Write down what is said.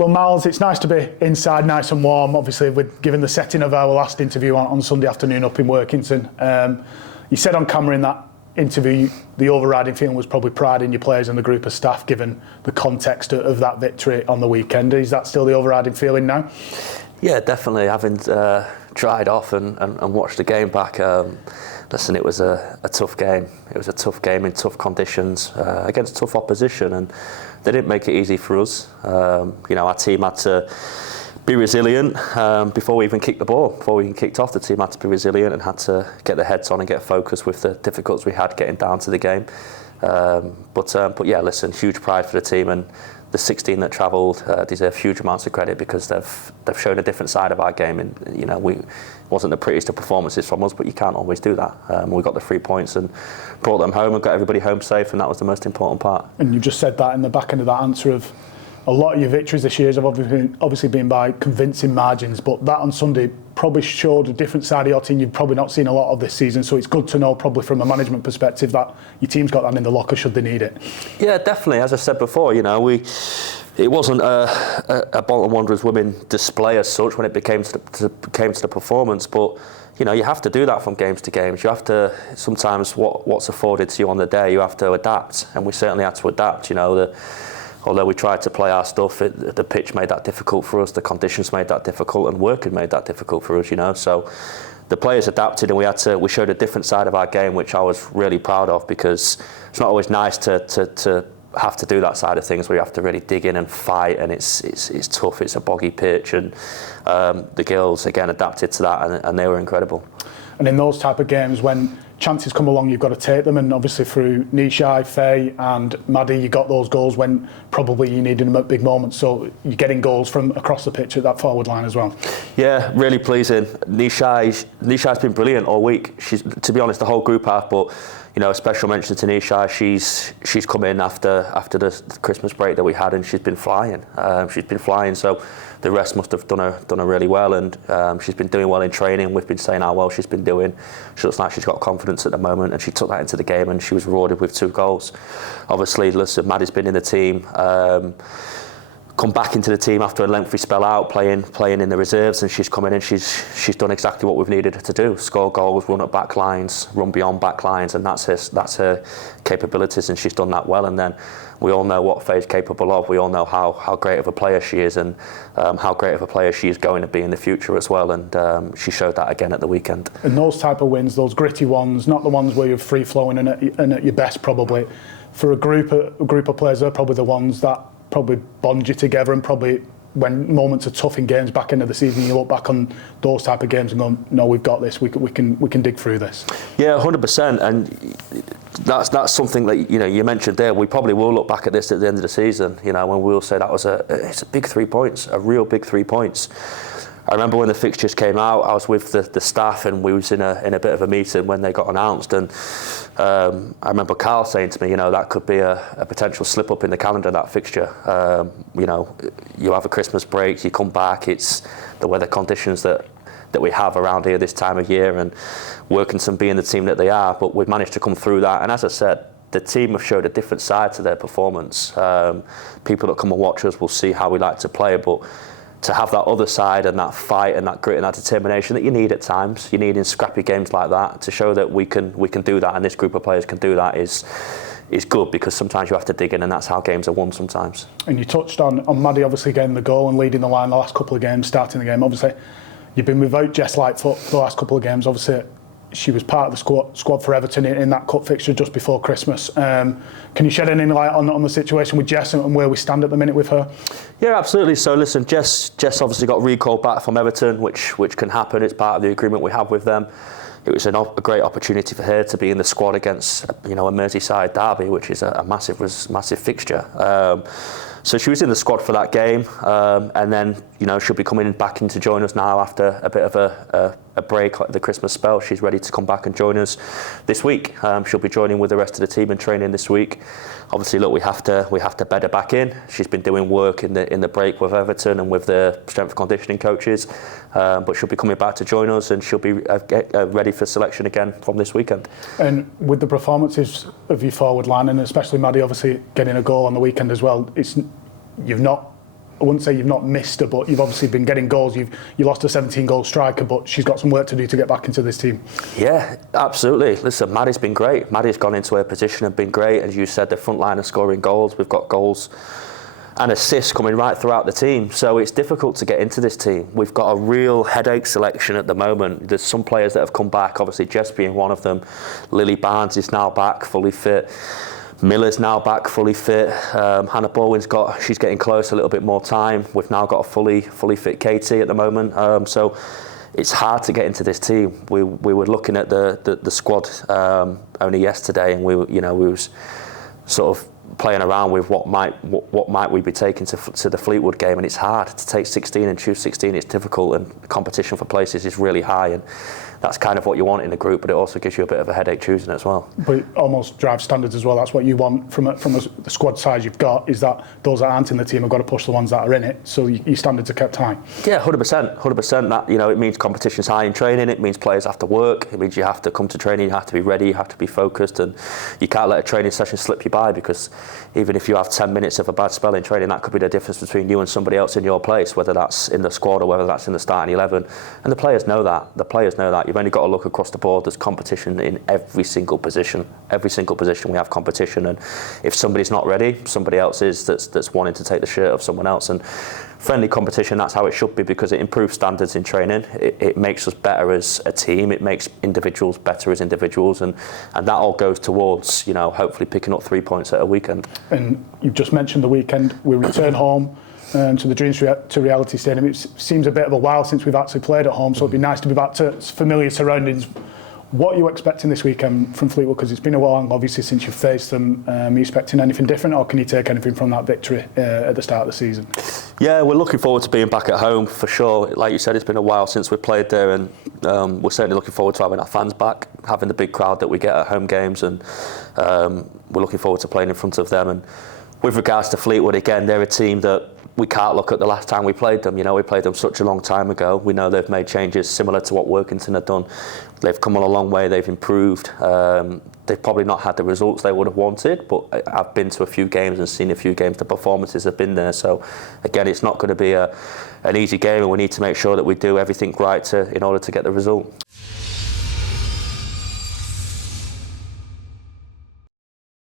Well, Miles, it's nice to be inside, nice and warm. Obviously, given the setting of our last interview on Sunday afternoon up in Workington. You said on camera in that interview, the overriding feeling was probably pride in your players and the group of staff, given the context of that victory on the weekend. Is that still the overriding feeling now? Yeah, definitely. Having tried off and watched the game back, listen, it was a tough game. It was a tough game in tough conditions against tough opposition, and they didn't make it easy for us. Our team had to be resilient before we even kicked the ball. Before we even kicked off, the team had to be resilient and had to get their heads on and get focused with the difficulties we had getting down to the game. But yeah, listen, huge pride for the team, and the 16 that travelled deserve huge amounts of credit because they've shown a different side of our game. And it wasn't the prettiest of performances from us, but you can't always do that. We got the 3 points and brought them home and got everybody home safe, and that was the most important part. And you just said that in the back end of that answer of a lot of your victories this year have obviously been by convincing margins, but that on Sunday probably showed a different side of your team you've probably not seen a lot of this season. So it's good to know, probably from a management perspective, that your team's got that in the locker should they need it. Yeah, definitely. As I said before, it wasn't a Bolton Wanderers women display as such when it came to the performance, but you have to do that from games to games. You have to sometimes what's afforded to you on the day, you have to adapt, and we certainly had to adapt. Although we tried to play our stuff, the pitch made that difficult for us, the conditions made that difficult, and work had made that difficult for us, So the players adapted, and we showed a different side of our game, which I was really proud of, because it's not always nice to have to do that side of things where you have to really dig in and fight, and it's tough, it's a boggy pitch, and the girls, again, adapted to that, and they were incredible. And in those type of games, when chances come along, you've got to take them, and obviously through Nishai, Faye and Maddie, you got those goals when probably you needed them at big moments, so you're getting goals from across the pitch at that forward line as well. Yeah, really pleasing. Nishai's been brilliant all week. She's, to be honest, the whole group have, but a special mention to Nishai. She's come in after the Christmas break that we had, and she's been flying. So the rest must have done her really well, and she's been doing well in training. We've been saying how well she's been doing. She looks like she's got confidence at the moment, and she took that into the game, and she was rewarded with 2 goals. Obviously, listen, Maddie's been in the team. Come back into the team after a lengthy spell out, playing in the reserves, and she's come in and she's done exactly what we've needed her to do: score goals, run up back lines, run beyond back lines, and that's her capabilities, and she's done that well. And then we all know what Faye's capable of. We all know how great of a player she is, and how great of a player she is going to be in the future as well. And she showed that again at the weekend. And those type of wins, those gritty ones, not the ones where you're free flowing and at your best, probably for a group of players, they're probably the ones that probably bond you together, and probably when moments are tough in games back end of the season, you look back on those type of games and go, no, we've got this, we can dig through this. Yeah, 100%, and that's something that you mentioned there. We probably will look back at this at the end of the season, when we'll say that was it's a big 3 points, a real big 3 points. I remember when the fixtures came out, I was with the staff, and we was in a bit of a meeting when they got announced, and I remember Carl saying to me, that could be a potential slip up in the calendar, that fixture. You have a Christmas break, you come back, it's the weather conditions that we have around here this time of year, and Workington being the team that they are, but we've managed to come through that. And as I said, the team have showed a different side to their performance. People that come and watch us will see how we like to play, but to have that other side and that fight and that grit and that determination that you need at times, you need in scrappy games like that, to show that we can do that, and this group of players can do that, is good, because sometimes you have to dig in, and that's how games are won sometimes. And you touched on Maddie obviously getting the goal and leading the line the last couple of games, starting the game. Obviously, you've been without Jess Lightfoot for the last couple of games. Obviously, she was part of the squad for Everton in that cup fixture just before Christmas. Can you shed any light on the situation with Jess and where we stand at the minute with her? Yeah, absolutely. So listen, Jess obviously got recalled back from Everton, which can happen. It's part of the agreement we have with them. It was a great opportunity for her to be in the squad against a Merseyside derby, which is a massive fixture. So she was in the squad for that game, and then she'll be coming back in to join us now after a bit of a break, like the Christmas spell. She's ready to come back and join us this week. She'll be joining with the rest of the team in training this week. Obviously, look, we have to bed her back in. She's been doing work in the break with Everton and with the strength and conditioning coaches, but she'll be coming back to join us, and she'll be ready for selection again from this weekend. And with the performances of your forward line, and especially Maddie obviously getting a goal on the weekend as well, you've not I wouldn't say you've not missed her, but you've obviously been getting goals. You lost a 17-goal striker, but she's got some work to do to get back into this team. Yeah, absolutely. Listen, Maddie's been great. Maddie's gone into her position and been great. As you said, the front line are scoring goals. We've got goals and assists coming right throughout the team. So it's difficult to get into this team. We've got a real headache selection at the moment. There's some players that have come back, obviously Jess being one of them. Lily Barnes is now back, fully fit. Miller's now back, fully fit. Hannah Bowen's she's getting close, a little bit more time. We've now got a fully fit Katie at the moment. So it's hard to get into this team. We were looking at the squad only yesterday, and we was sort of playing around with what might we be taking to the Fleetwood game, and it's hard to take 16 and choose 16. It's difficult, and the competition for places is really high, and that's kind of what you want in a group, but it also gives you a bit of a headache choosing as well. But it almost drives standards as well. That's what you want from the squad size you've got, is that those that aren't in the team have got to push the ones that are in it, so your standards are kept high. Yeah, 100%. That, it means competition's high in training. It means players have to work. It means you have to come to training. You have to be ready. You have to be focused, and you can't let a training session slip you by, because even if you have 10 minutes of a bad spell in training, that could be the difference between you and somebody else in your place, whether that's in the squad or whether that's in the starting 11. And the players know that. You've only got to look across the board. There's competition in every single position. Every single position we have competition, and if somebody's not ready, somebody else is that's wanting to take the shirt of someone else. And friendly competition, that's how it should be, because it improves standards in training. It makes us better as a team. It makes individuals better as individuals, and that all goes towards hopefully picking up 3 points at a weekend. And you've just mentioned the weekend. We return home to the Dreams to Reality Stadium. It seems a bit of a while since we've actually played at home, so it'd be nice to be back to familiar surroundings. What are you expecting this weekend from Fleetwood? Because it's been a while, obviously, since you've faced them. Are you expecting anything different, or can you take anything from that victory at the start of the season? Yeah, we're looking forward to being back at home, for sure. Like you said, it's been a while since we played there, and we're certainly looking forward to having our fans back, having the big crowd that we get at home games, and we're looking forward to playing in front of them. And with regards to Fleetwood, again, they're a team that we can't look at the last time we played them. We played them such a long time ago. We know they've made changes similar to what Workington had done. They've come on a long way. They've improved. They've probably not had the results they would have wanted, but I've been to a few games and seen a few games. The performances have been there. So again, it's not going to be an easy game, and we need to make sure that we do everything right in order to get the result.